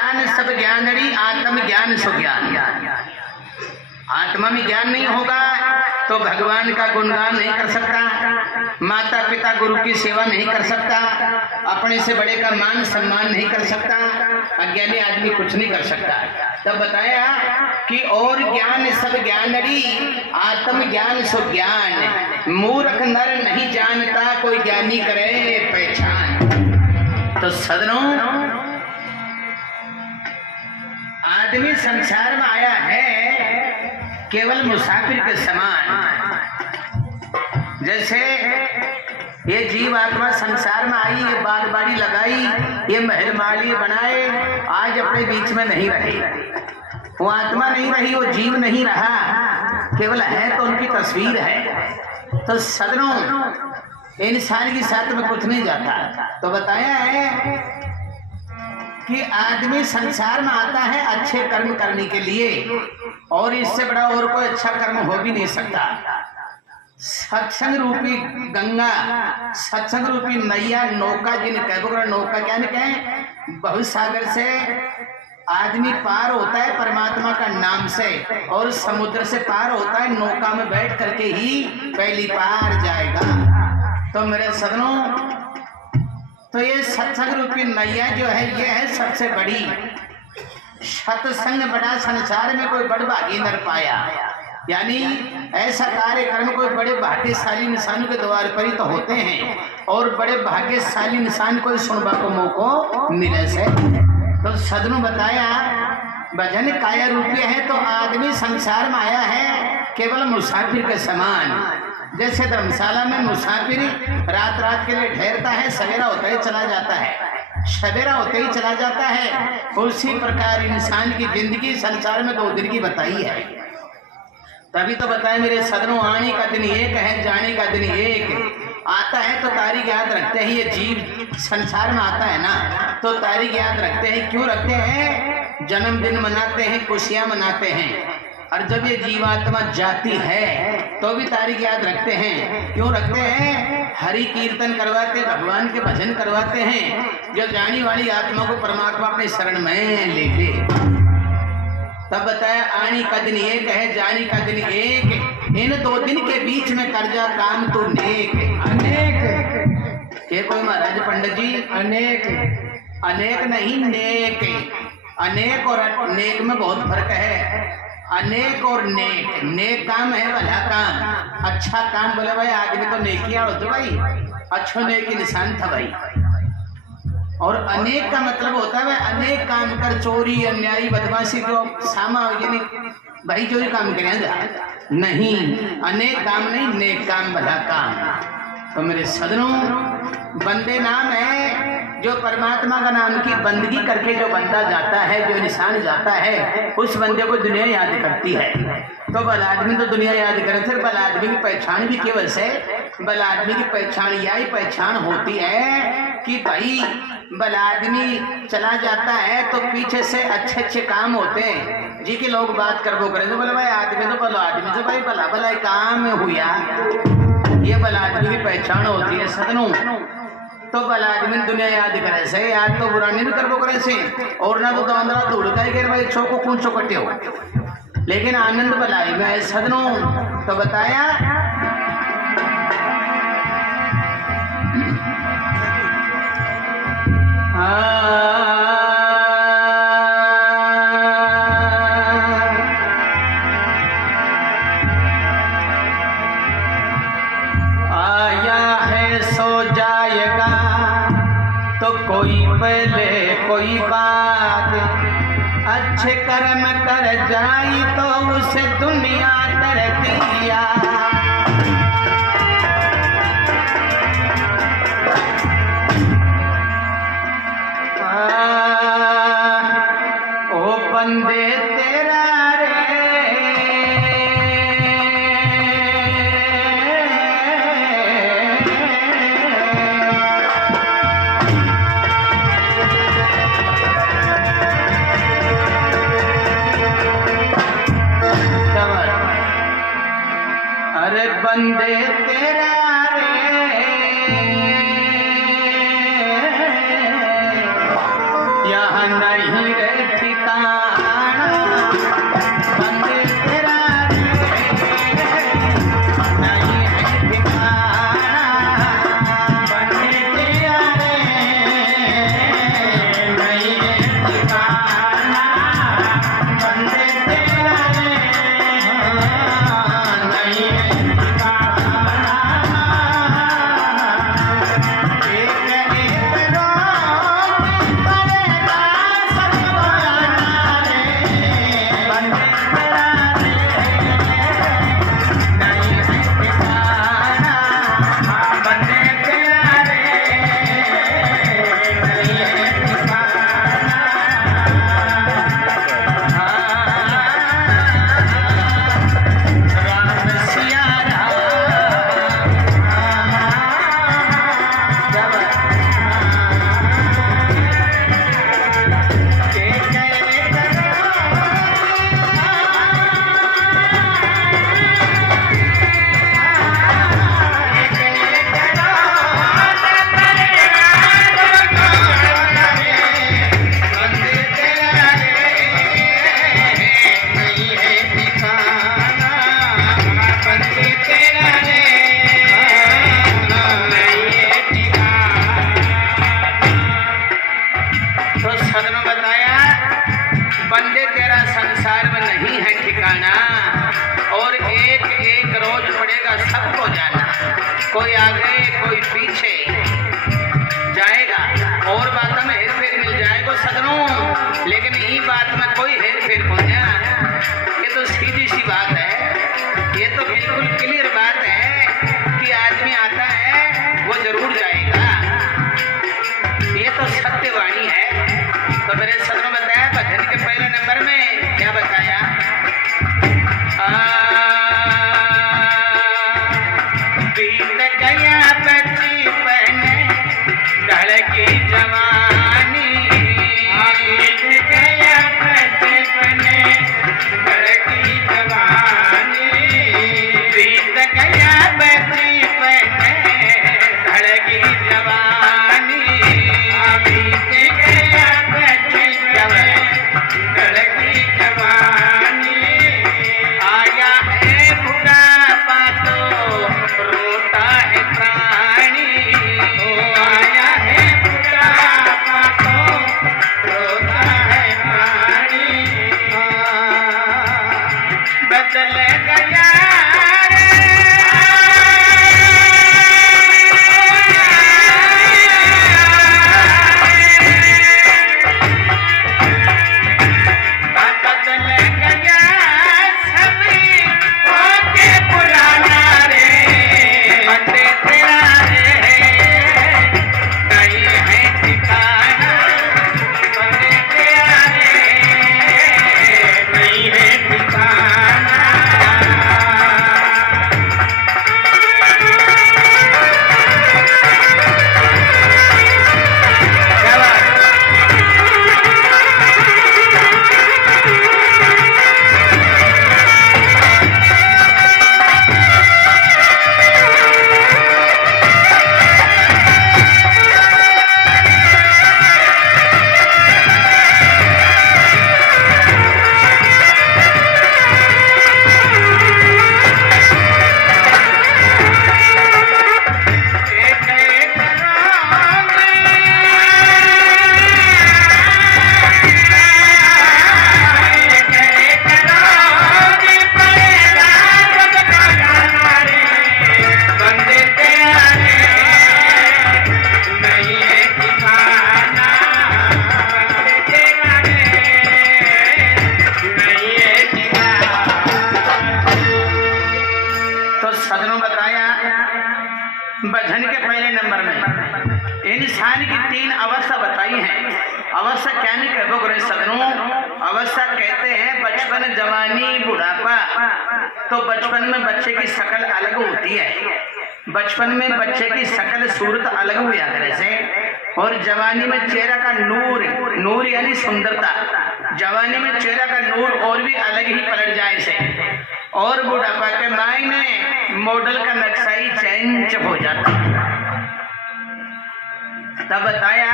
ज्ञान सब ज्ञानड़ी आत्म ज्ञान सो ज्ञान। आत्मा में ज्ञान नहीं होगा तो भगवान का गुणगान नहीं कर सकता, माता पिता गुरु की सेवा नहीं कर सकता, अपने से बड़े का मान सम्मान नहीं कर सकता, अज्ञानी आदमी कुछ नहीं कर सकता। तब बताया कि और ज्ञान सब ज्ञानड़ी आत्म ज्ञान सो ज्ञान। मूर्ख नर नहीं जानता कोई ज्ञानी करे पहचान। तो सदनों, आदमी संसार में आया है केवल मुसाफिर के समान। जैसे ये जीव आत्मा संसार में आई, ये बाग बाड़ी लगाई, ये महल माली बनाए, आज अपने बीच में नहीं रहे। वो आत्मा नहीं रही, वो जीव नहीं रहा, केवल है तो उनकी तस्वीर है। तो सदनों, इंसान की साथ में कुछ नहीं जाता। तो बताया है कि आदमी संसार में आता है अच्छे कर्म करने के लिए, और इससे बड़ा और कोई अच्छा कर्म हो भी नहीं सकता। सत्संग रूपी गंगा, सत्संग रूपी नैया, नौका जिन कह, नौका क्या नहीं कहें, बहुत सागर से आदमी पार होता है परमात्मा का नाम से, और समुद्र से पार होता है नौका में बैठ करके ही पहली पार जाएगा। तो मेरे सदनों, तो ये सत्संग रूपी नैया जो है ये है सबसे बड़ी। सत्संग बड़ा संसार में कोई बड़ भागी नर पाया, यानी ऐसा कार्यक्रम कोई बड़े भाग्यशाली इंसानों के द्वार पर ही तो होते हैं, और बड़े भाग्यशाली इंसान को सुनवा को मौको मिले से। तो सदनों बताया भजन काया रूपी है, तो आदमी संसार में आया है केवल मुसाफिर के समान। जैसे धर्मशाला में मुसाफिर रात रात के लिए ठहरता है, सवेरा होता ही चला जाता है, सवेरा होते ही चला जाता है, उसी प्रकार इंसान की जिंदगी संसार में 2 दिन की बताई है। तभी तो बताए मेरे सदनों, आने का दिन एक है, जाने का दिन एक। आता है तो तारीख याद रखते हैं, ये जीव संसार में आता है ना तो तारीख याद रखते हैं। क्यों रखते हैं? जन्मदिन मनाते हैं, खुशियां मनाते हैं। और जब ये जीवात्मा जाती है तो भी तारीख याद रखते हैं। क्यों रखते हैं? हरि कीर्तन करवाते, भगवान के भजन करवाते हैं, जो जाने वाली आत्मा को परमात्मा अपने शरण में लेके। तब बताया आने का दिन एक है, जाने का दिन एक, इन 2 दिन के बीच में कर जा काम तो नेक। अनेक के कोई महाराज पंडित जी, अनेक अनेक नहीं नेक। अनेक और नेक में बहुत फर्क है। अनेक और नेक, नेक काम है भला काम, अच्छा काम। बोले भाई आदमी तो नेकिया होते भाई, अच्छो नेक निशान था भाई। और अनेक का मतलब होता है भाई अनेक काम कर, चोरी अन्यायी बदमाशी जो सामा यानी भाई चोरी काम करें जा नहीं, अनेक काम नहीं, नेक काम भला काम। तो मेरे सदनों, बंदे नाम है जो परमात्मा का नाम की बंदगी करके जो बंदा जाता है, जो इंसान जाता है, उस बंदे को दुनिया याद करती है। तो बल आदमी तो दुनिया याद करे, फिर बल आदमी की पहचान भी केवल से बल आदमी की पहचान यही पहचान होती है कि भाई बल आदमी चला जाता है तो पीछे से अच्छे अच्छे काम होते हैं जी के लोग बात कर वो करें। तो बोले भाई आदमी तो भला आदमी से भाई भला भला काम हुआ, ये बल आदमी की पहचान होती है सदनों। तो भला आदमी दुनिया याद करे से, याद तो बुरानी भी करबो करे से, और ना तो अंदर धूड़का ही भाई छोको कौन चौकटे हो, लेकिन आनंद भलाई में सदनों। तो बताया आया है सो जाएगा, तो कोई पहले कोई बात, अच्छे कर्म कर जाई तो उसे दुनिया कर दिया। ओ बंदे तेरा रे, अरे बंदे तेरा रे, यहाँ नहीं रे ठिकाना बंदे तेरा नहीं है ठिकाना बंदे तेरा नहीं है ठिकाना बंदे तेरा नहीं है ठिकाना एक एक रोज पड़ेगा सबको आना रे बंदे तेरा नहीं है ठिकाना बंदे तेरा नहीं है ठिकाना। राम सिया राम जब के गए बंदे तेरा नहीं है ठिकाना बंदे तेरा नहीं है ठिकाना। तो सदनों बताया बंदे तेरा संसार में नहीं है ठिकाना और एक एक रोज पड़ेगा सबको जाना, कोई आगे कोई पीछे जाएगा और बातों में हेर फेर मिल जाएगा सदनों, लेकिन ये बात में कोई हेर फेर हो जाए ये तो सीधी सी बात है, ये तो बिल्कुल क्लियर बात है कि आदमी आता है वो जरूर जाएगा, ये तो सत्यवाणी है। तो मेरे सदनों बताया भजन के पहले नंबर में क्या बताया बीत गया बचपन ढल की जवानी बीत गया बचपन ढल की जवानी बीत गया बचपन ढल की जवानी बीत गया बचपन ढल की जवानी आया है बुढ़ापा तो रोता है प्राणी आया है बुढ़ापा तो रोता है प्राणी बदल गया बदल गया सभी होके पुराना रे बंदे तेरा नहीं है ठिकाना बंदे तेरा नहीं है ठिकाना। क्या बात एक एक रोज एक एक रोज पड़ेगा सबको जाना रे बंदे तेरा नहीं है ठिकाना बंदे तेरा नहीं है ठिकाना। तो सदनों बताया भजन के पहले नंबर में इंसान की तीन अवस्था बताई है। अवस्था क्या नहीं कहो गुरु सदनों, अवस्था कहते हैं बचपन जवानी बुढ़ापा। तो बचपन में बच्चे की शक्ल अलग होती है, बचपन में बच्चे की शक्ल सूरत अलग हुआ करे से, और जवानी में चेहरा का नूर, नूर यानी सुंदरता, जवानी में चेहरा का नूर और भी अलग ही पलट जाए से, और बुढ़ापा के मायने मॉडल का नक्शा ही चेंज हो जाता। तब बताया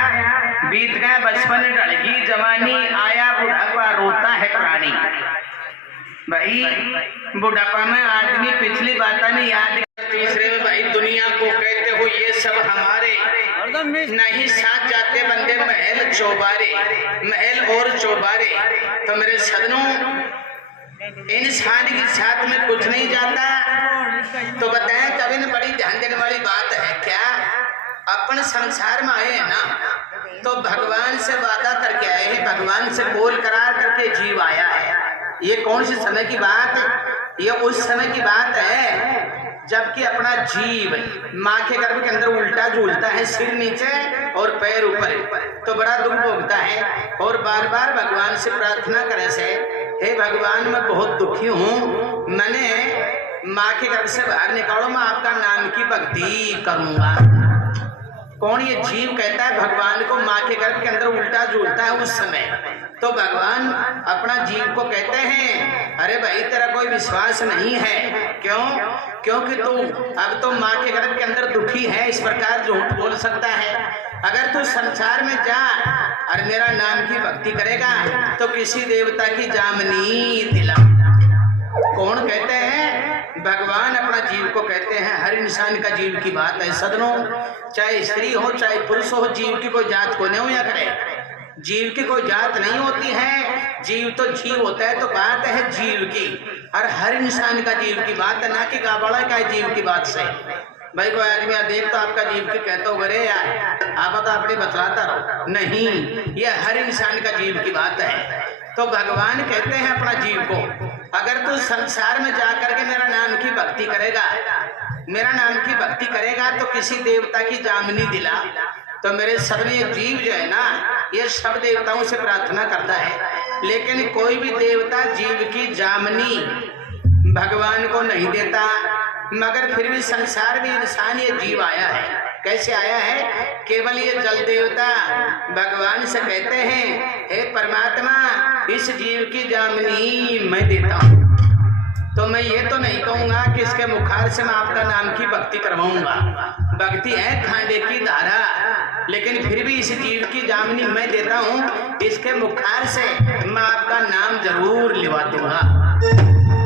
बीत गया बचपन ढल गई जवानी, आया बुढ़ापा है प्राणी। भाई बुढ़ापा में आदमी पिछली बातें नहीं याद। तीसरे में भाई दुनिया को कहते हो ये सब हमारे नहीं, साथ जाते बंदे महल चौबारे, महल और चौबारे। तो मेरे सदनों, इंसान के साथ में कुछ नहीं जाता। तो बताएं कभी न बड़ी ध्यान देने वाली बात है क्या? अपन संसार में आए हैं ना, तो भगवान से वादा करके आए हैं, भगवान से बोल करार करके जीव आया है। ये कौन सी समय की बात? ये उस समय की बात है जबकि अपना जीव माँ के गर्भ के अंदर उल्टा झूलता है, सिर नीचे और पैर ऊपर। तो बड़ा दुख भोगता है और बार बार भगवान से प्रार्थना करे से, हे भगवान मैं बहुत दुखी हूँ, मैंने माँ के गर्भ से बाहर निकालो, मैं आपका नाम की भक्ति करूंगा। कौन? ये जीव कहता है भगवान को, माँ के गर्भ के अंदर उल्टा झूलता है उस समय। तो भगवान अपना जीव को कहते हैं, अरे भाई तेरा कोई विश्वास नहीं है। क्यों? क्योंकि तू अब तो माँ के गर्भ के अंदर दुखी है, इस प्रकार झूठ बोल सकता है। अगर तू संसार में जा और मेरा नाम की भक्ति करेगा तो किसी देवता की जामनी दिला। कौन कहते हैं? भगवान अपना जीव को कहते हैं। हर इंसान का जीव की बात है सदनों, चाहे स्त्री हो चाहे पुरुष हो, जीव की कोई जात को नहीं होया करे। जीव की कोई जात नहीं होती है, जीव तो जीव होता है। तो बात है जीव की, और हर इंसान का जीव की बात है, ना कि गाबड़ा का जीव की बात से। भाई कोई आदमी देख तो आपका जीव की कहते हो अरे यार आप तो अपनी बतलाता रहो, नहीं, ये हर इंसान का जीव की बात है। तो भगवान कहते हैं अपना जीव को, अगर तू संसार में जाकर के मेरा नाम की भक्ति करेगा, मेरा नाम की भक्ति करेगा तो किसी देवता की जामनी दिला। तो मेरे सभी जीव जो है ना, ये सब देवताओं से प्रार्थना करता है, लेकिन कोई भी देवता जीव की जामनी भगवान को नहीं देता। मगर फिर भी संसार में इंसान ये जीव आया है। कैसे आया है? केवल ये जल देवता भगवान से कहते हैं, हे परमात्मा इस जीव की जामनी मैं देता हूँ। तो मैं ये तो नहीं कहूंगा कि इसके मुखार से मैं आपका नाम की भक्ति करवाऊंगा, भक्ति है खांडे की धारा, लेकिन फिर भी इस जीव की जामनी मैं देता हूँ, इसके मुखार से मैं आपका नाम जरूर लिवा दूंगा।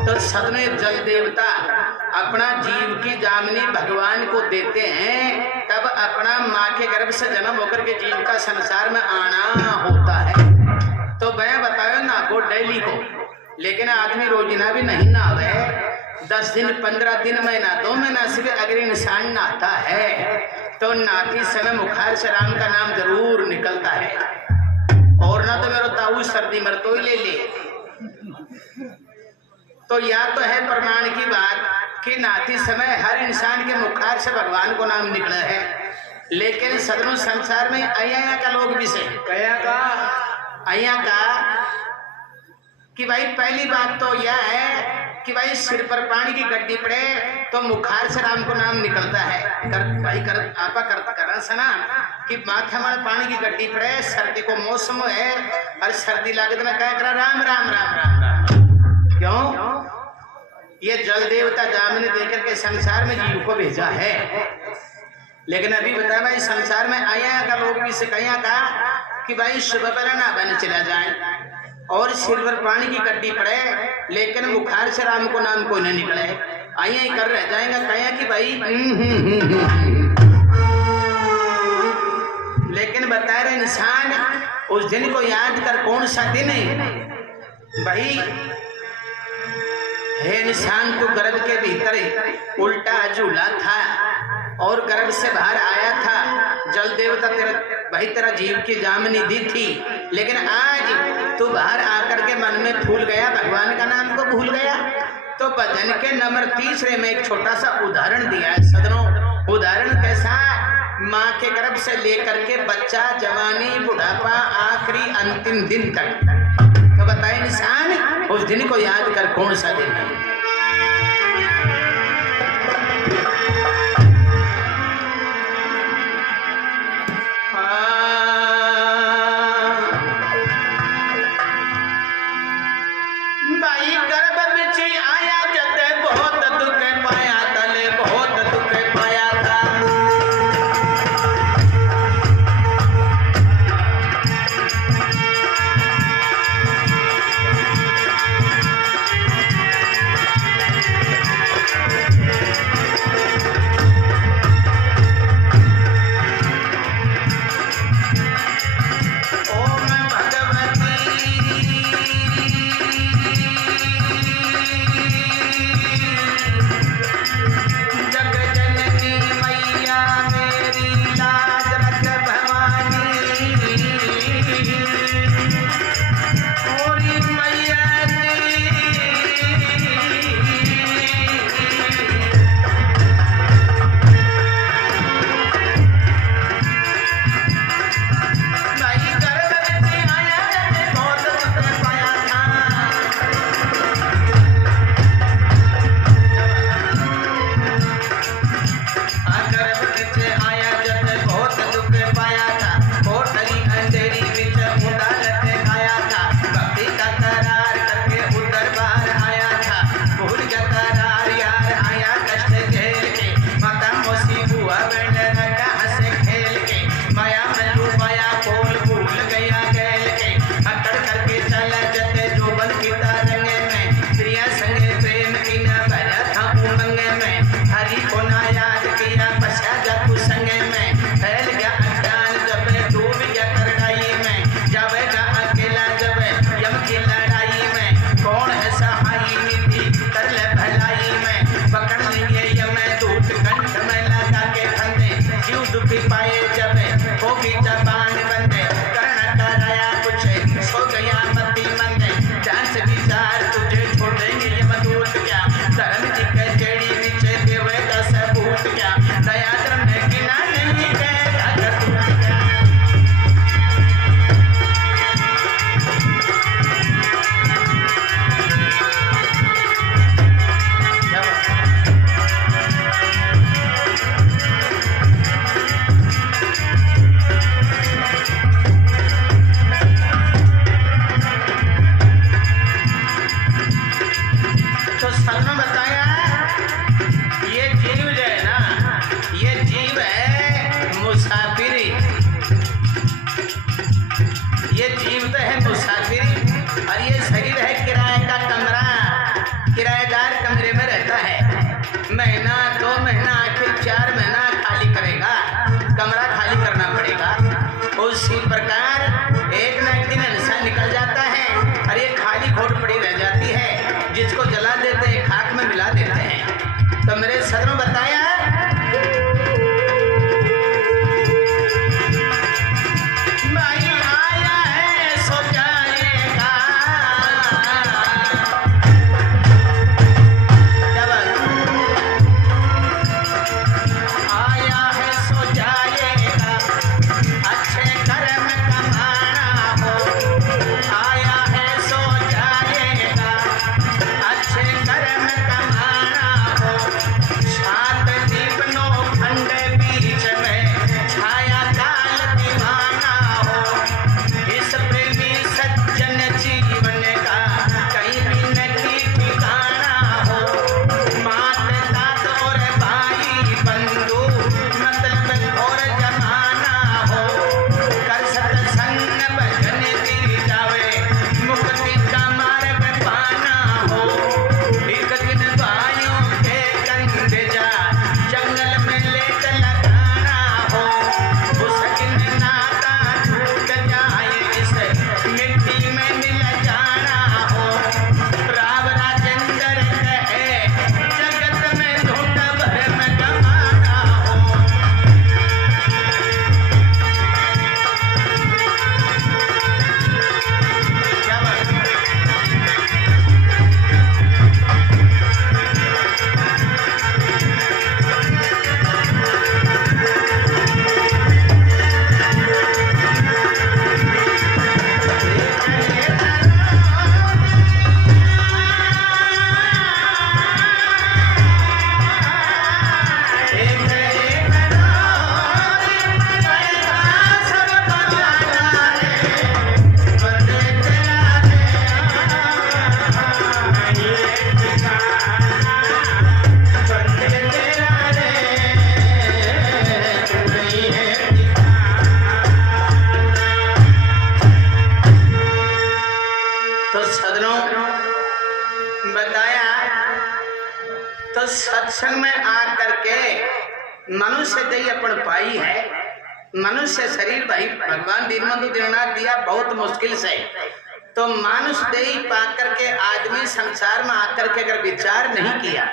तो सदमे जल देवता अपना जीव की जामनी भगवान को देते हैं, तब अपना माँ के गर्भ से जन्म होकर के जीव का संसार में आना होता है। तो मैं बताया ना को डेली को, लेकिन आदमी रोजिना भी नहीं नहावे, 10 दिन 15 दिन महीना 2 महीना से भी अगर इंसान नहाता है तो नहाते समय मुखार से राम का नाम जरूर निकलता है। और ना तो मेरा ताऊ सर्दी मर तो ही ले ले। तो या तो है प्रमाण की बात कि नहाते समय हर इंसान के मुखार से भगवान को नाम निकला है, लेकिन सदनों संसार में अया का लोग भी से अया का कि भाई पहली बात तो यह है कि भाई सिर पर पानी की गड्डी पड़े तो मुखार से राम को नाम निकलता है। आपा कर सना कि माथे में पानी की गड्डी पड़े, सर्दी को मौसम है और सर्दी लागत ना क्या करा राम राम राम राम राम। क्यों? ये जल देवता जामनी देकर के संसार में जीव को भेजा है। लेकिन अभी बताया भाई संसार में आया का लोग भी सिखाया का कि भाई सुबह पहले ना बने चला जाए और सिर पर पानी की गड्डी पड़े, लेकिन मुखार से राम को नाम कोई न निकले, आइया ही कर रह जाएगा। कहें कि भाई लेकिन बता रहे इंसान उस दिन को याद कर, कौन सा दिन है भाई? हे इंसान तू गर्भ के भीतर उल्टा झूला था और गर्भ से बाहर आया था, जल देवता तेरा जीव की जामनी दी थी, लेकिन आज तू बाहर आकर के मन में भूल गया, भगवान का नाम को भूल गया। तो भजन के नंबर 3 में एक छोटा सा उदाहरण दिया है सदनों। उदाहरण कैसा? माँ के गर्भ से लेकर के बच्चा, जवानी, बुढ़ापा, आखिरी अंतिम दिन तक। तो बताए इंसान उस दिन को याद कर, कौन सा दिन है? खोट पड़ी रह जाती है, जिसको जला देते हैं खाक में मिला देते हैं। तो मेरे सदनों बताया सत्संग में आकर के मनुष्य दई अपन पाई है। मनुष्य शरीर भाई भगवान दीनबंधु दीननाथ दिया बहुत मुश्किल से, तो मानुष देही पाकर के आदमी संसार में आकर के अगर विचार नहीं किया,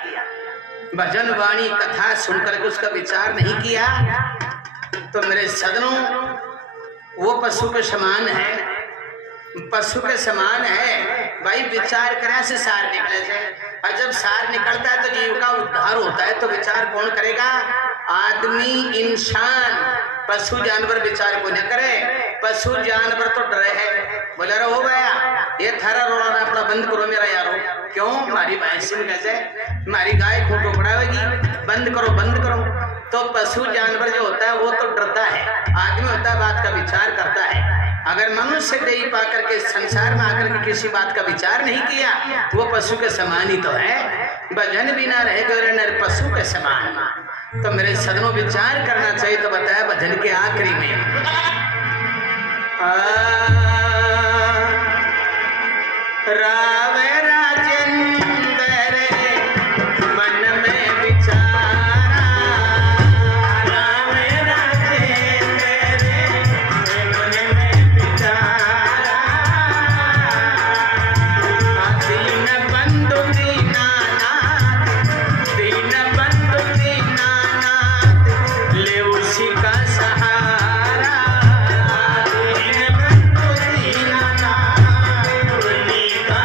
भजन वाणी कथा सुनकर के उसका विचार नहीं किया, तो मेरे सदनों वो पशु के समान है, पशु के समान है। भाई विचार करे से सार निकले से, और जब सार निकलता है तो जीव का उद्धार होता है। तो विचार कौन करेगा? आदमी, इंसान। पशु जानवर विचार को न करे। पशु जानवर तो डरे है, बोले रहा हो गया ये थारा रोना अपना बंद करो मेरा यारो। क्यों? हमारी भैंस में कैसे हमारी गाय खोटो बढ़ावेगी, बंद करो बंद करो। तो पशु जानवर जो होता है वो तो डरता है, आदमी होता है बात का विचार करता है। अगर मनुष्य देही पा करके संसार में आकर के किसी बात का विचार नहीं किया, वो पशु के समान ही तो है। भजन बिना रह गए नर पशु के समान। तो मेरे सदनों विचार करना चाहिए। तो बताया भजन के आखिरी में रावे राजेंद्र मन में विचारा, रावे राजेंद्र मन में विचारा, दीन बंधु दीनानाथ, दीन बंधु दीनानाथ ले उसी का सहारा, दीन बंधु दीनानाथ उन्हीं का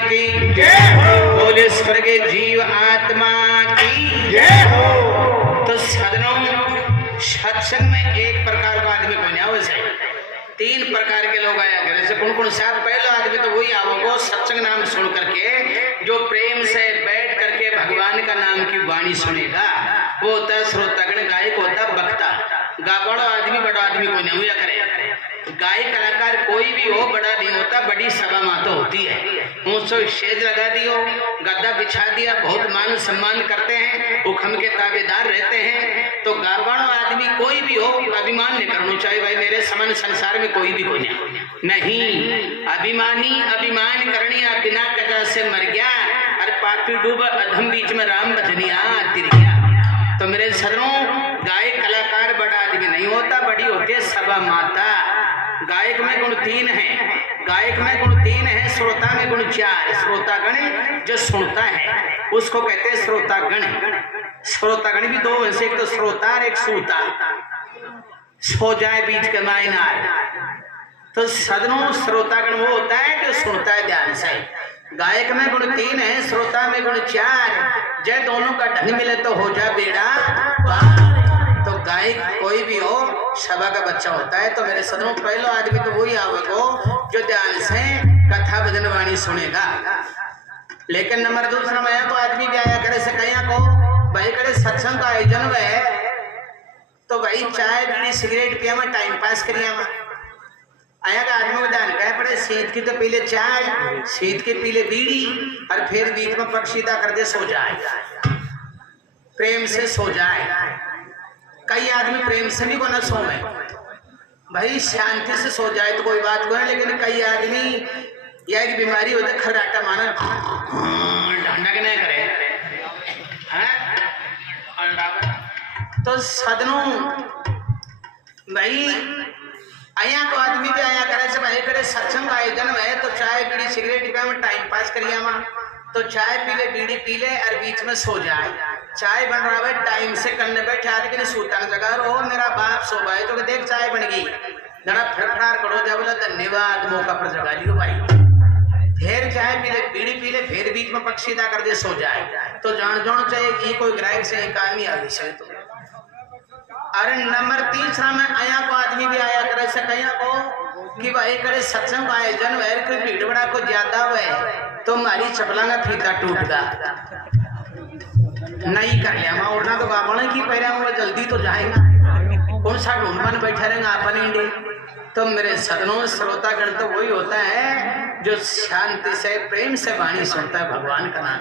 की जय हो, बोले स्वर्गीय जीव आत्मा की जय हो। तो सदनों, सत्संग में एक प्रकार का आदमी को न्याय से 3 प्रकार के लोग आया करे। जैसे कौन साथ पहला आदमी तो वही आवोगो सत्संग नाम सुन करके, जो प्रेम से बैठ करके भगवान का नाम की वाणी सुनेगा, वो होता है श्रोतागण, गायक होता है वक्ता। बड़ा आदमी बड़ा आदमी को नहीं करे। गायक कलाकार कोई भी हो बड़ा नहीं होता, बड़ी सभा माँ तो होती है। ऊंचो स्टेज लगा दियो, गद्दा बिछा दिया, बहुत मान सम्मान करते हैं, हुक्म के ताबेदार रहते हैं। तो गावण आदमी कोई भी हो अभिमान नहीं करना चाहिए। भाई मेरे समान संसार में कोई भी हो नहीं। अभिमानी अभिमान करनिया बिना कटा से मर गया, अरे पापी डूब अधम बीच में राम बजनिया तिर गया। तो मेरे सदनों, गायक कलाकार बड़ा आदमी नहीं होता, बड़ी होती है सभा माता। गायक में गुण 3 है, गायक में गुण 3 है, श्रोता में गुण 4। श्रोतागण जो सुनता है उसको कहते हैं श्रोतागण। श्रोतागण भी 2 वैसे, एक तो श्रोता और एक सूता। सो जाए बीच के मायनार। तो सदनों, श्रोतागण वो होता है जो सुनता है ध्यान से। गायक में गुण 3 है, श्रोता में गुण 4। जय दोनों का ढंग मिले तो हो जा बेड़ा। तो गायक कोई भी हो सभा का बच्चा होता है। तो मेरे सदनों, पहला आदमी तो वही आवेगो जो ध्यान से कथा भजन वाणी सुनेगा। लेकिन नंबर 2 में तो आदमी भी आया करे से कहीं को भाई करे सत्संग का आयोजन है, तो भाई चाय बीड़ी सिगरेट पिया में टाइम पास करिया में आया का आदमी को ध्यान कह पड़े। शीत की तो पीले चाय, शीत के पीले बीड़ी, और फिर बीच में पक्षीदा कर दे सो जाए, प्रेम से सो जाए। कई आदमी प्रेम से भी को न सोए, भाई शांति से सो जाए तो कोई बात को है। लेकिन कई आदमी या एक बीमारी होती है, खर्राटा माना ढंडा के नहीं करे हैं। तो सदनों भाई आया को आदमी भी आया करे से भाई करे सत्संग आयोजन में, तो चाय बीड़ी सिगरेट पिया में टाइम पास करिए माँ। तो चाय पी ले, बीड़ी पी ले और बीच में सो जाए। चाय बन रहा है टाइम से करने बैठे आदमी ने सूता जगह रो मेरा बाप सो भाई, तो देख चाय बन गई जरा फड़फड़ार करो जा, बोला धन्यवाद मौका पर जगा लियो भाई। फिर चाय पी ले, बीड़ी पी ले, फिर बीच में पक्षीदा कर दे सो जाए। तो जान जान चाहिए कि कोई ग्राहक से एक आदमी आ गई से। तो अरे नंबर 3 में आया को आदमी भी आया करे से कहीं को कि भाई करे सत्संग आयोजन वैर कोई भीड़ बड़ा को ज्यादा हुए तो हमारी चपला का फीता टूट गा नहीं कर लिया मैं उड़ना। तो बाबा की पैरा वो जल्दी तो जाएगा, कौन सा ढूंढ बैठा रहेगा अपन इंडी। तो मेरे सदनों, श्रोतागण तो वही होता है जो शांति से प्रेम से वाणी सुनता है भगवान का नाम।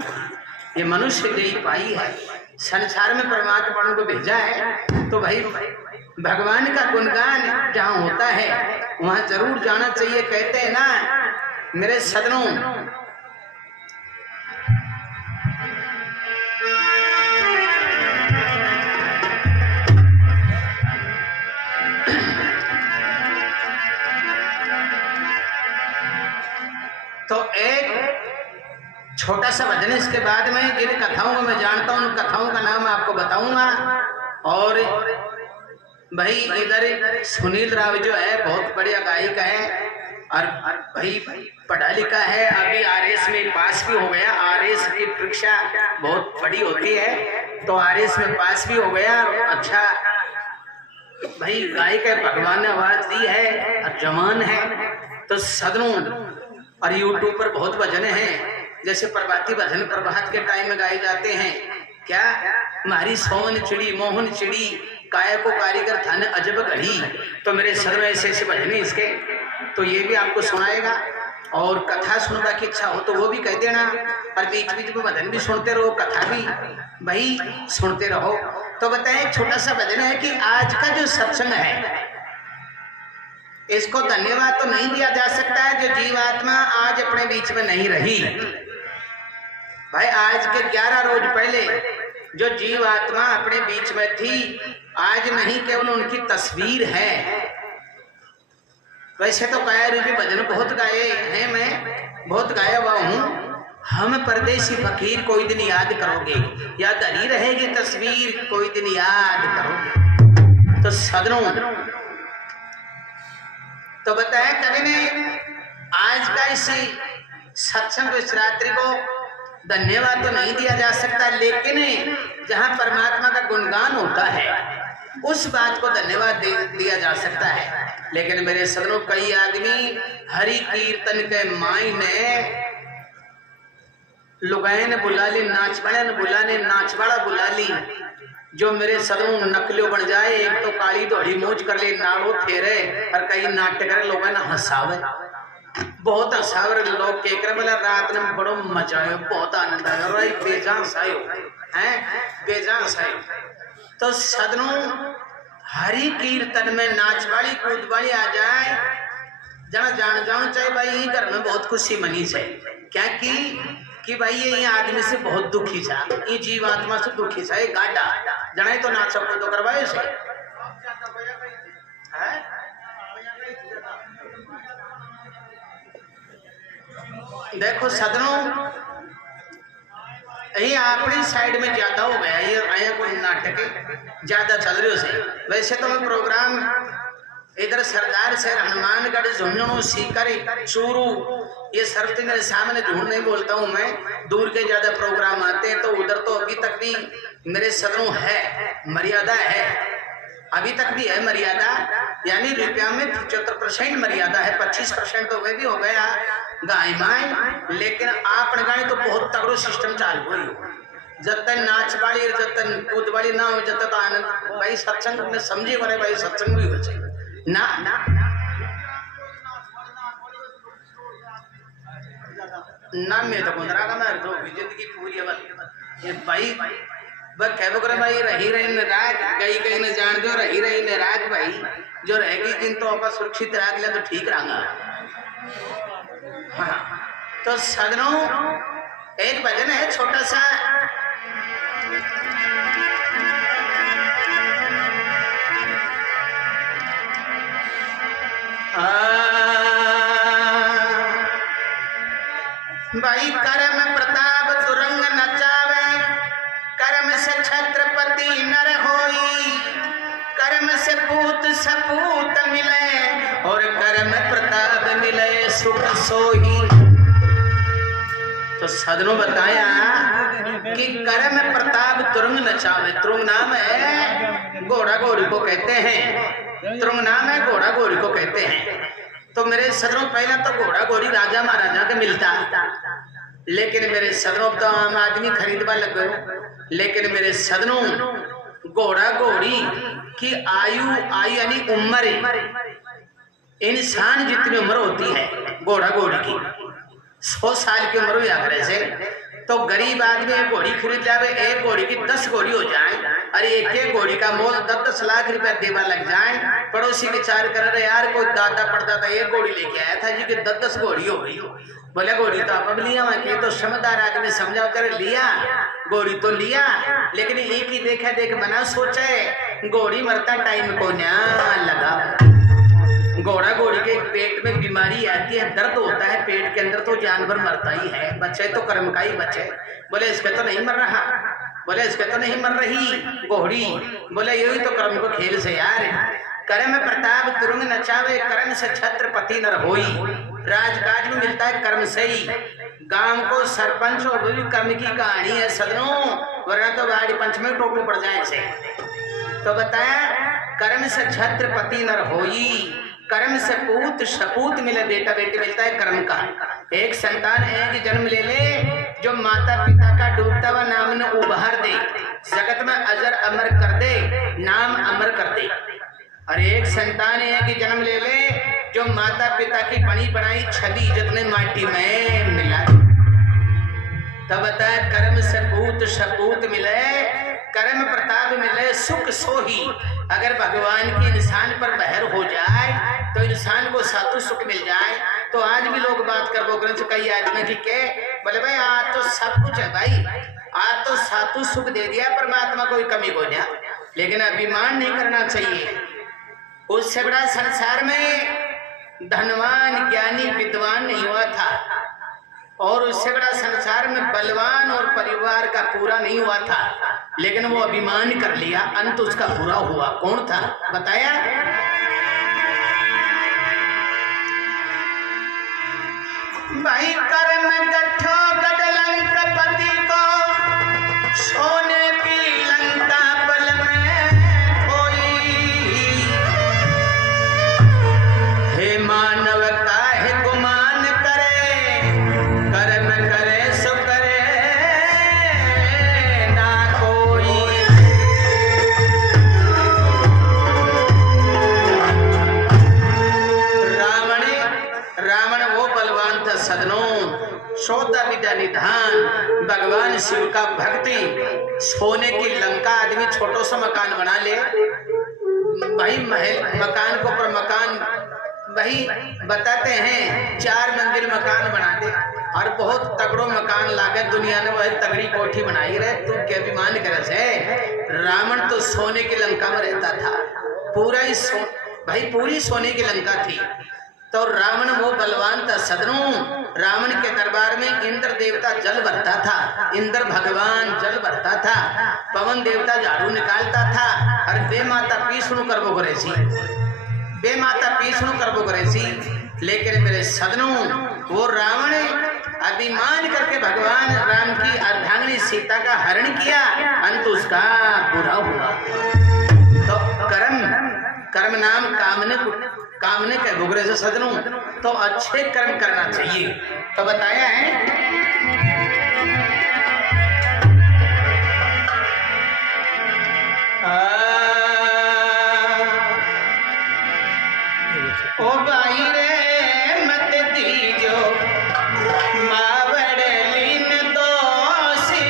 ये मनुष्य यही पाई है, संसार में परमात्मा को भेजा है। तो भाई भगवान का गुणगान जहाँ होता है वहां जरूर जाना चाहिए। कहते हैं ना मेरे सदनों, तो एक छोटा सा भजन इसके बाद में जिन कथाओं को मैं जानता हूं उन कथाओं का नाम आपको बताऊंगा। और भाई इधर सुनील राव जो है बहुत बढ़िया गायक है और भाई पढ़ा लिखा है, अभी आरएस में पास भी हो गया। आरएस की परीक्षा बहुत बड़ी होती है, तो आरएस में पास भी हो गया। अच्छा भाई गायक है, भगवान ने आवाज दी है और जवान है। तो सदनों और यूट्यूब पर बहुत भजन हैं, जैसे प्रभाती भजन प्रभात के टाइम में गाए जाते हैं। क्या मारी सोन चिड़ी मोहन चिड़ी काया को कारीगर था ने अजब घड़ी। तो मेरे सर में ऐसे ऐसे भजन इसके, तो ये भी आपको सुनाएगा। और कथा सुनने की इच्छा हो तो वो भी कह देना, और बीच बीच में भजन भी सुनते रहो, कथा भी भाई सुनते रहो। तो बताएं, एक छोटा सा भजन है कि आज का जो सत्संग है इसको धन्यवाद तो नहीं दिया जा सकता है जो जीवात्मा आज अपने बीच में नहीं रही। भाई आज के 11 रोज पहले जो जीवात्मा अपने बीच में थी, आज नहीं केवल उनकी तस्वीर है। वैसे तो काया रूपी भजन बहुत गाए हैं, मैं बहुत गाया हुआ हूँ। हम परदेसी फकीर कोई दिन याद करोगे, याद नहीं रहेगी तस्वीर कोई दिन याद करोगे। तो सदनों, तो बताया कवि ने आज का इसी सत्संग इस रात्रि को धन्यवाद तो नहीं दिया जा सकता, लेकिन जहाँ परमात्मा का गुणगान होता है उस बात को धन्यवाद दिया जा सकता है। लेकिन मेरे सदनों, कई आदमी हरि कीर्तन के मायने लुगाए ने बुला ली, नाचवाड़ा ने बुला ली, नाचवाड़ा बुला ली, जो मेरे सदनों नकलियों बन जाए। एक तो काली दौड़ी मोच कर ले, नाड़ो फेरे और कई नाट्य करे, लोग ना हंसावे, बहुत हंसावे लोग के करे, बोला रात में बड़ो मजा आयो, बहुत आनंद आयो, राई बेजान सायो हैं, बेजान सायो। तो सदनों हरि कीर्तन में नाचवाड़ी कूदवाड़ी आ जाए, जहाँ जान जाऊं चाहे भाई घर में बहुत खुशी मनी है। क्या कि भाई ये आदमी से बहुत दुखी था, ये जीवात्मा से दुखी था, ये गाड़ा जनाए तो नाच को तो करवाए से। देखो सदनों, ये अपनी साइड में ज्यादा हो गया, ये आया कोई नाटक ज्यादा चल रहे से। वैसे तो मैं प्रोग्राम इधर सरदार से हनुमानगढ़ झुंझुनू सीकर चूरू ये सब मेरे सामने झूठ नहीं बोलता हूँ मैं, दूर के ज्यादा प्रोग्राम आते हैं तो उधर तो अभी तक भी मेरे सदनों है, मर्यादा है, अभी तक भी है मर्यादा, यानी रुपया में 75% मर्यादा है, 25% तो वह भी हो गया गाय माए। लेकिन आप गाने तो बहुत तगड़ो सिस्टम चालू हुई, जब तक नाच वाली जब तक कूद वाली ना हो, जब तक आनंद भाई सत्संग में समझे बने भाई सत्संग भी हो जाए ना ना ना मैं तो पंद्रह का मैं तो जिंदगी पूरी है भाई बस कह करे भाई रही रही राग कहीं कहीं न जान दो, रही रही न राग भाई जो रहेगी दिन तो आपका सुरक्षित राग ले तो ठीक रहेगा। हाँ तो सदनों एक भजन है छोटा सा, भाई कर्म प्रताप तुरंग नचावे, कर्म से छत्रपति नर होई, कर्म से पूत सपूत मिले और कर्म प्रताप मिले सुख सोई। तो सदनों बताया कि कर्म प्रताप तुरंग नचावे, तुरंग नाम है घोड़ा घोड़ी को कहते हैं, तुरंग नाम है घोड़ा घोड़ी को कहते हैं। तो मेरे सदनों पहला तो घोड़ा घोड़ी राजा महाराजा के मिलता, लेकिन मेरे सदनों तो आम आदमी खरीदवा लग गए। लेकिन मेरे सदनों घोड़ा घोड़ी की आयु यानी उम्र, इंसान जितनी उम्र होती है घोड़ा घोड़ी की 100 साल की उम्र हुआ करे से, तो गरीब आदमी एक घोड़ी खरीद जावे, एक घोड़ी की 10 घोड़ी हो जाए, अरे एक घोड़ी का मोल 10-10 लाख रुपया देवा लग जाए। पड़ोसी विचार कर रहे यार कोई दादा पड़दादा एक घोड़ी लेके आया था जी कि 10-10 घोड़ी हो गई, बोले घोड़ी तो आप लिया, मैं तो समझदार आदमी समझा कर लिया, घोड़ी तो लिया, लेकिन एक ही देखा देख बना सोचा घोड़ी मरता टाइम को ना लगा। घोड़ा घोड़ी के पेट में बीमारी आती है, दर्द होता है पेट के अंदर, तो जानवर मरता ही है, बच्चे तो कर्म का ही बच्चे। बोले इसके तो नहीं मर रहा, बोले इसके तो नहीं मर रही घोड़ी, बोले यही तो कर्म को खेल से यार। कर्म प्रताप तुरंग नचावे, कर्म से छत्रपति नर होई, राजकाज में मिलता है कर्म से ही। गांव को सरपंच और भी कर्म की कहानी है सदनों, वरना तो गाड़ी पंच में टोटू पड़ जाए से। तो बताया कर्म से छत्रपति नर होई, कर्म से पूत सपूत मिले, बेटा बेटी मिलता है कर्म का। एक संतान एक जन्म ले ले जो माता पिता का डूबता हुआ नाम ने उभार दे, जगत में अजर अमर कर दे, नाम अमर कर दे। और एक संतान एक जन्म ले ले जो माता पिता की बनी बनाई छवि जितने माटी में मिला। तब बताया कर्म से पूत सपूत मिले, कर्म प्रताप मिले सुख सोही। अगर भगवान की इंसान पर बहर हो जाए तो इंसान को सातु सुख मिल जाए। तो आज भी लोग बात कर वो ग्रंथ कई आदमी जी के बोले भाई आज तो सब कुछ है भाई, आज तो सातु सुख दे दिया परमात्मा, कोई कमी हो जाए, लेकिन अभिमान नहीं करना चाहिए। उससे बड़ा संसार में धनवान ज्ञानी विद्वान नहीं हुआ था, और उससे बड़ा संसार में बलवान और परिवार का पूरा नहीं हुआ था, लेकिन वो अभिमान कर लिया, अंत उसका पूरा हुआ। कौन था बताया? भाई कर्म गठो गढ़ लंकापति को, सोने की लंका पल में खोई। हे मानव काहे गुमान करे, कर्म करे सो करे ना कोई। रावण वो बलवान था सदनों, सोता विद्या निधान, भगवान शिव का भक्ति। सोने की लंका आदमी छोटो सा मकान बना ले भाई, महल मकान को पर मकान वही बताते हैं 4 मंजिल मकान बना दे और बहुत तगड़ो मकान लागे दुनिया ने वही तगड़ी कोठी बनाई रहे, तू क्या अभिमान करे से। रावण तो सोने की लंका में रहता था, पूरा ही भाई पूरी सोने की लंका थी। तो रावण वो बलवान था सदनों, रावण के दरबार में इंद्र देवता जल भरता था, इंद्र भगवान जल भरता था, पवन देवता झाड़ू निकालता था और बे माता पीसणु करबो करे सी, बे माता पीसणु करबो करे सी। लेकिन मेरे सदनों वो रावण अभिमान करके भगवान राम की अर्धांगिनी सीता का हरण किया, अंत उसका बुरा हुआ। तो कर्म नाम कामने के भुगरे से सदनों, तो अच्छे कर्म करना चाहिए। तो बताया है ओ भाई रे मत दीजो मावड़ लीन दोषी।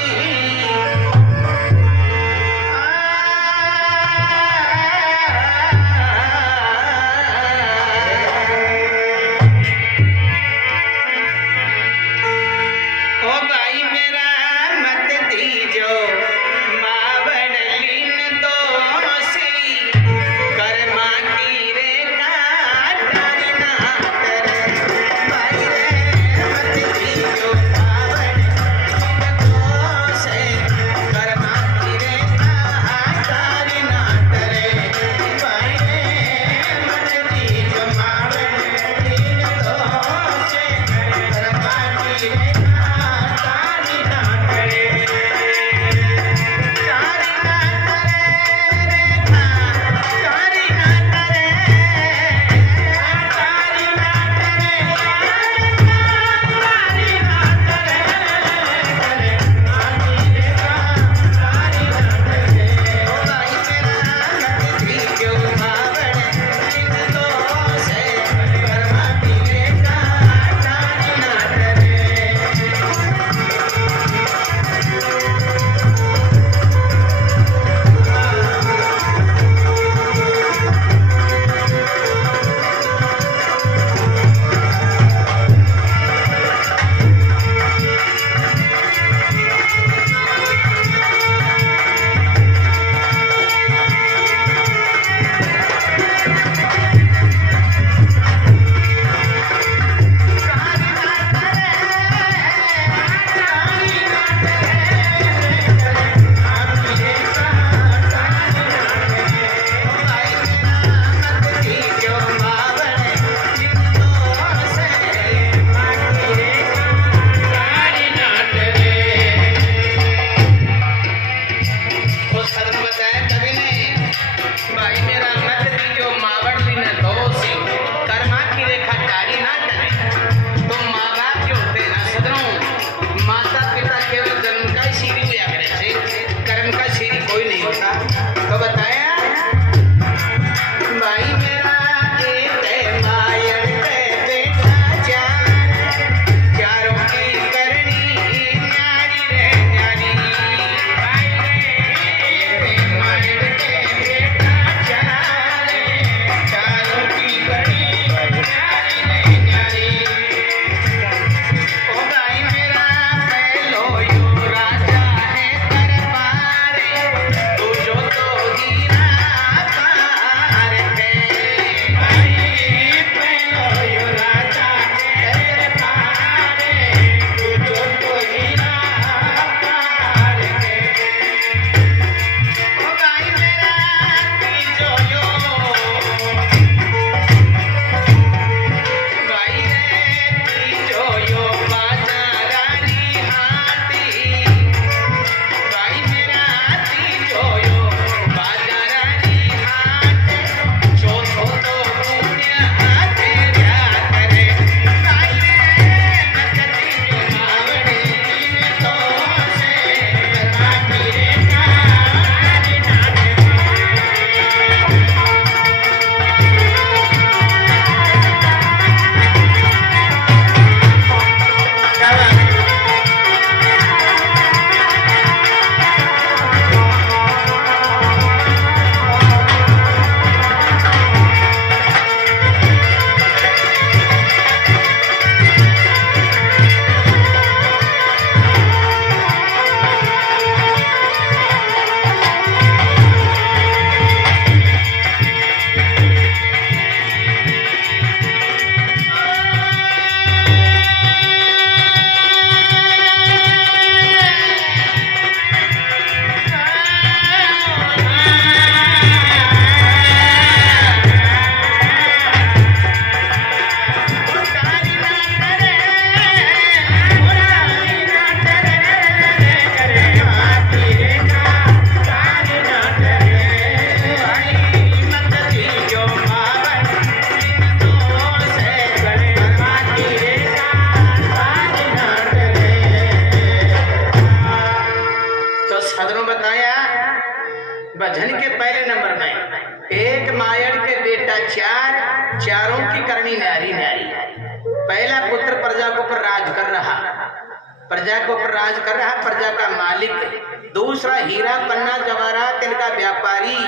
प्रजा के ऊपर राज कर रहा, प्रजा का मालिक। दूसरा हीरा पन्ना जवाहरात इनका व्यापारी।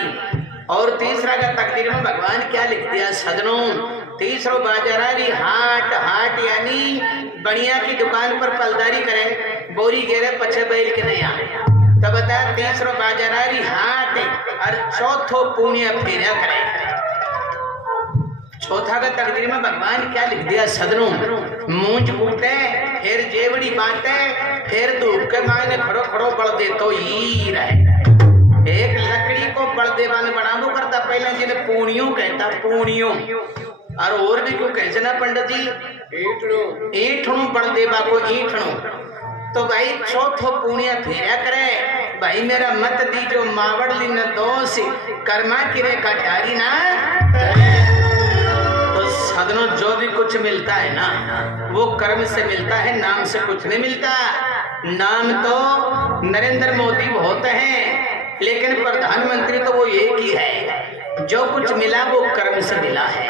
और तीसरा का तकदीर में भगवान क्या लिख दिया सजनों, तीसरा बाजारी हाट। हाट यानी बढ़िया की दुकान पर पलदारी करे, बोरी गेरे पछे बैल के नहीं आए। तो बता तीसरा बाजारी हाट और चौथो पुण्य फेरा करे। चौथा का तकदीर में भगवान क्या लिख दिया सदनों, मूंछ फूटे फिर जेवड़ी बांटे फिर धूप के मायने खड़ो खड़ो बढ़ दे तो ही रहे। एक लकड़ी को बढ़ देवान बनाबो करता पहले जिन्हें पूणियों कहता, पूणियों। और भी क्यों कहते ना पंडित जी, ईठणु बढ़ देवा को ईठणु। तो भाई चौथो पुण्य फेरा करे। भाई मेरा मत दी जो मावड़ लिन दोष कर्मा किरे कटारी ना। तो सदनों जो भी कुछ मिलता है ना वो कर्म से मिलता है, नाम से कुछ नहीं मिलता। नाम तो नरेंद्र मोदी बहुत हैं लेकिन प्रधानमंत्री तो वो एक ही है। जो कुछ मिला वो कर्म से मिला है।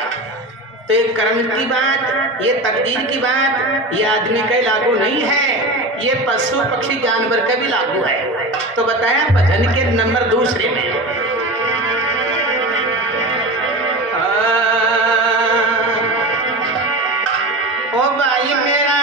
तो ये कर्म की बात, ये तकदीर की बात, ये आदमी का लागू नहीं है, ये पशु पक्षी जानवर का भी लागू है। तो बताया भजन के नंबर दूसरे में ओ भाई मेरा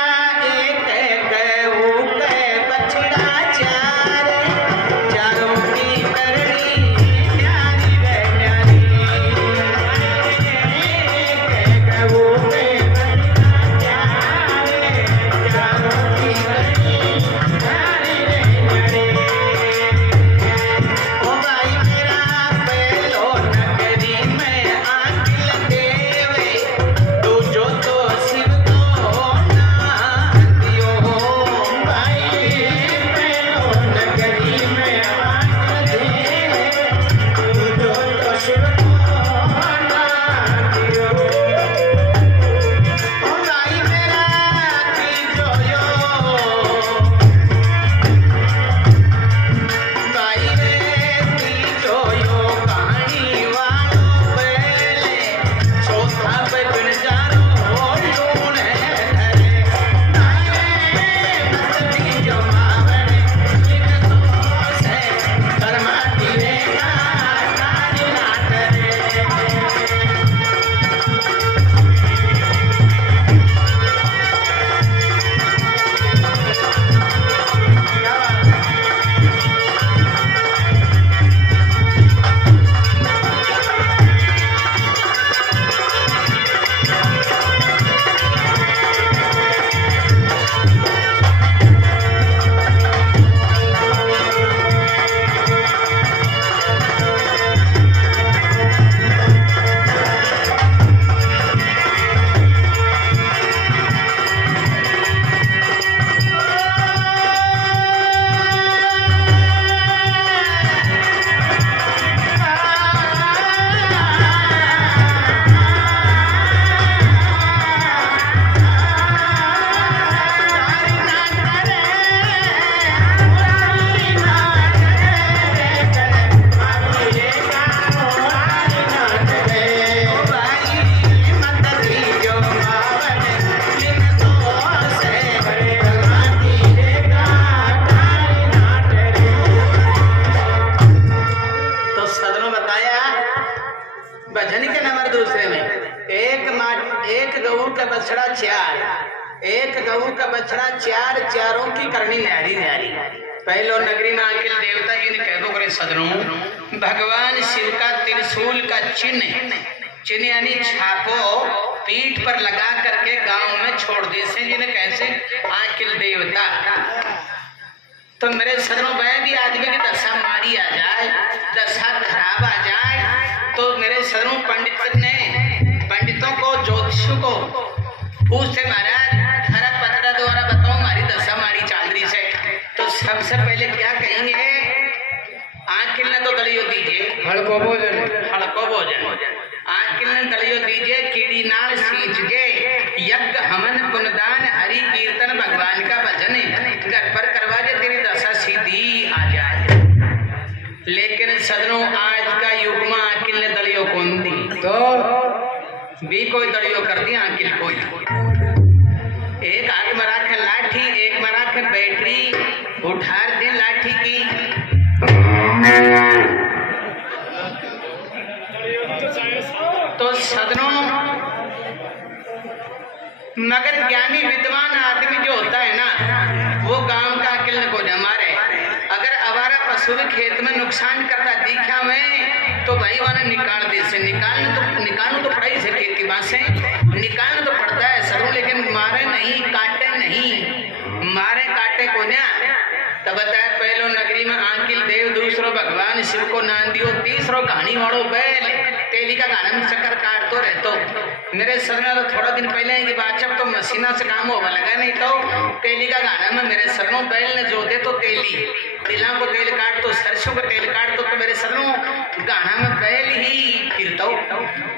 चारों की करनी न्यारी न्यारी। पहलो नगरी में आके देवता जी ने कहबो करे सदनों, भगवान शिव का त्रिशूल का चिन्ह यानी छापो पीठ पर लगा करके गांव में छोड़ दे से जिन्हें कैसे आकिल देवता। तो मेरे सदनों वह भी आदमी की दशा मारी आ जाए, दशा खराब आ जाए, तो मेरे सदनों पंडितों को ज्योतिषों को पूछते महाराज हरा पत्रा द्वारा बताओ हमारी दशा मारी चाल रही से। तो सबसे पहले क्या कहेंगे, आँख खिलने तो दलियो दीजिए, हड़को भोजन आँख खिलने दलियो दीजिए, कीड़ी नाल सींचगे, यज्ञ हवन पुनदान हरि कीर्तन भगवान का भजन घर पर करवा दे, तेरी दशा सीधी आ जाए। लेकिन सदनों आज का युग में आँख खिलने दलियो कौन दी, तो भी कोई दलियो कर दी आँख कोई। एक हाथ में राख लाठी, एक एक मरा के बैटरी उठार दे लाठी की। तो सदनों मगर ज्ञानी विद्वान आदमी जो होता है ना वो गांव का अकेले को जमारे। अगर आवारा पशु भी खेत में नुकसान करता दिखा में तो भाई वाला निकाल दे से निकालना तो पड़ा ही से खेती बात से निकालना तो पड़ता है सदनों, लेकिन मारे नहीं काटे नहीं, मारे काटे को ना। तब बताया पहलो नगरी में आंकिल देव, दूसरो भगवान शिव को नान दियो, तीसरो कहानी वाड़ो बैल तेली का गाना में चक्कर काटतो रहतो। मेरे सर में तो थोड़ा दिन पहले की बात जब तो मशीना से काम होगा लगा नहीं तो तेली का गाना में मेरे सरनों बैल ने जो दे तो तेली तिला को तेल काट तो सरसों का तेल काट तो मेरे सरनों गाना में बैल ही फिरतो,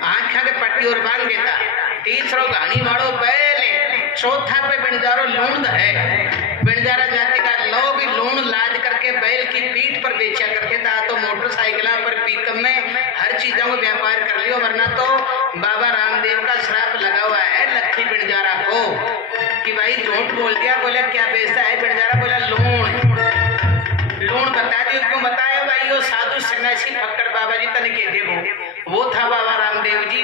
आंखा के पट्टी और बांध देता। तीसरो गानी वाड़ो बैल, चौथा पे बिणजारो लूण है। बिणजारा जाति का लोग लूण लाद करके बैल की पीठ पर बेचा करके था। तो मोटरसाइकिल पर पिकअप में हर चीजों को व्यापार कर लियो, वरना तो बाबा रामदेव का श्राप लगा हुआ है लक्ष्मी बिणजारा को कि भाई झूठ बोल दिया। बोले क्या बेचता है? बिणजारा बोला लूण। लूण बता दियो, क्यों बताया भाई? वो साधु सन्यासी फक्कड़ बाबा जी तन के थे, वो था बाबा रामदेव जी।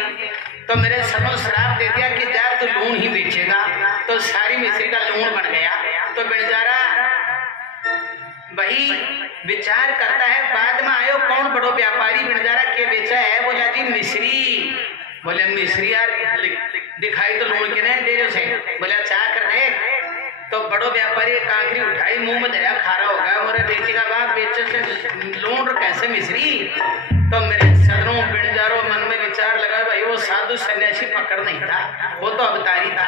तो मेरे सबों श्राप दे दिया कि जा तो लूण ही बेचेगा। तो सारी मिस्री का लूण बन गया। तो बिणजारा वही विचार करता है। बाद में आयो कौन बड़ो व्यापारी बिणजारा के बेचा है? बोला जी मिस्री। बोले मिस्री यार दिखाई तो लूण के नहीं दे रहे से। बोला चाह कर दे। तो बड़ो व्यापारी कांकरी उठाई मुंह में दरिया खारा होगा, मोरे बेटी का बाप बेचे से लूण कैसे मिस्री? तो मेरे सदनों बिणजारो मन में विचार लगा भाई वो साधु सन्यासी पकड़ नहीं था, वो तो अवतारी था।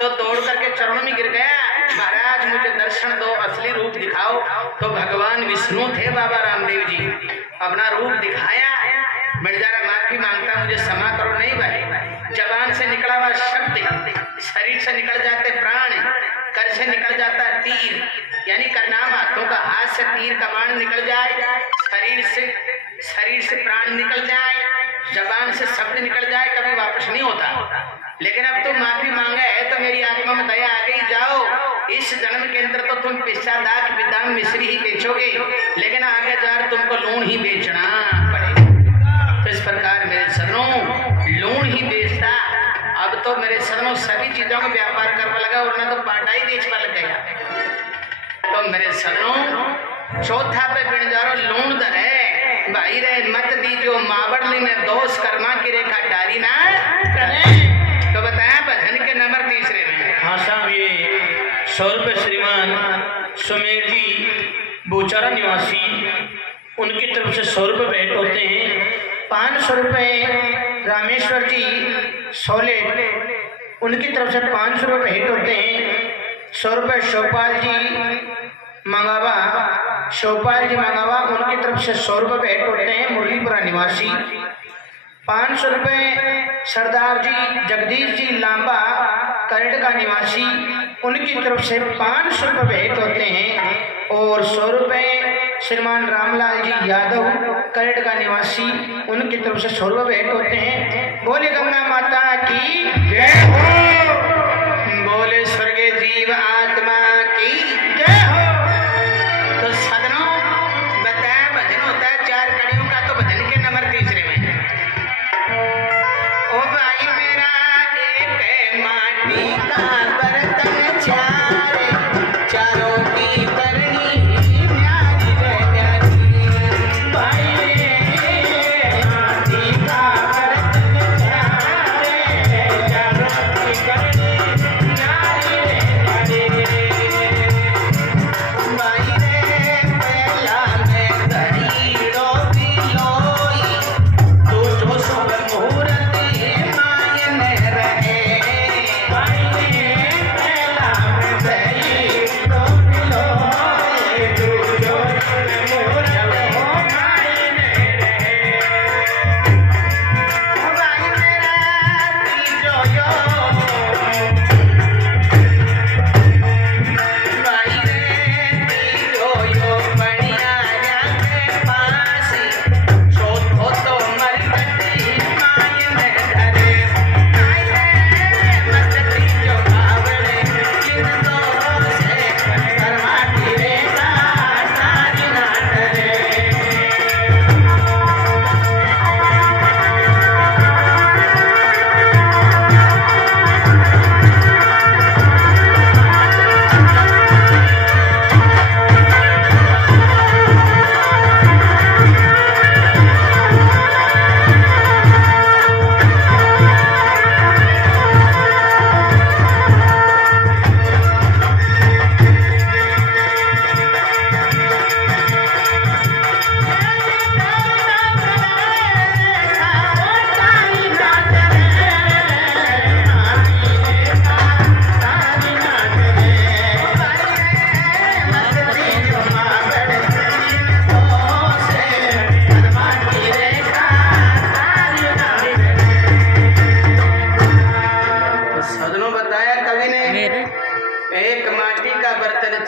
तो दौड़ करके चरणों में गिर गया, महाराज मुझे दर्शन दो, असली रूप दिखाओ। तो भगवान विष्णु थे बाबा रामदेव जी, अपना रूप दिखाया। बिणजारा माफी मांगता, मुझे क्षमा करो। नहीं भाई, जबान से निकला हुआ शब्द, शरीर से निकल जाते प्राण, कर से निकल जाता तीर, यानी करनाम हाथों का हाथ से तीर कमान निकल जाए, शरीर से प्राण निकल जाए, जबान से शब्द निकल जाए, कभी वापस नहीं होता। लेकिन अब तुम माफी मांगा है तो मेरी आत्मा में दया आ गई, जाओ इस जन्म के अंदर तो तुम पिस्तादाक विदाम मिश्री ही बेचोगे, लेकिन आगे जा तुमको लूण ही बेचना पड़ेगा। तो इस प्रकार मेरे सदनों लूण ही बेचता। अब तो मेरे सदनों सभी चीजों में व्यापार करने लगा, वरना तो पाटा ही बेचने लग गया। तो मेरे सदनों चौथा पे बिणजारो लूण धरे भाई रे मत दी जो मावड़ली ने दोष कर्मा की रेखा डारी ना करे। तो बताया भजन के नंबर तीसरे में। हाँ साहब, ये 100 रुपये श्रीमान सुमेर जी बोचारा निवासी, उनकी तरफ से 100 रुपये भेंट होते हैं। 500 रुपये रामेश्वर जी सोले, उनकी तरफ से 500 रुपये भेंट होते हैं। 100 रुपये शोपाल जी मंगावा, शोपाल जी मंगावा, उनकी तरफ से 100 रुपये भेंट होते हैं, मुरलीपुरा निवासी। 500 रुपये सरदार जी जगदीश जी लांबा करड़ का निवासी, उनकी तरफ से 500 रुपये भेंट होते हैं। और 100 रुपये श्रीमान रामलाल जी यादव करड़ का निवासी, उनकी तरफ से 100 रुपये भेंट होते हैं। बोले गंगा माता की जय हो, बोले स्वर्गीय जीव आत्मा की जय हो। तो सदनों बताया भजन होता है 4 कड़ियों का, तो भजन के नंबर तीसरे में। ओ भाई मेरा एक माटी का बर्तन चारे, चारों की करनी न्यारी रे न्यारी। भाई माटी का बर्तन चारे, चारों की करनी न्यारी रे न्यारी।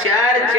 चार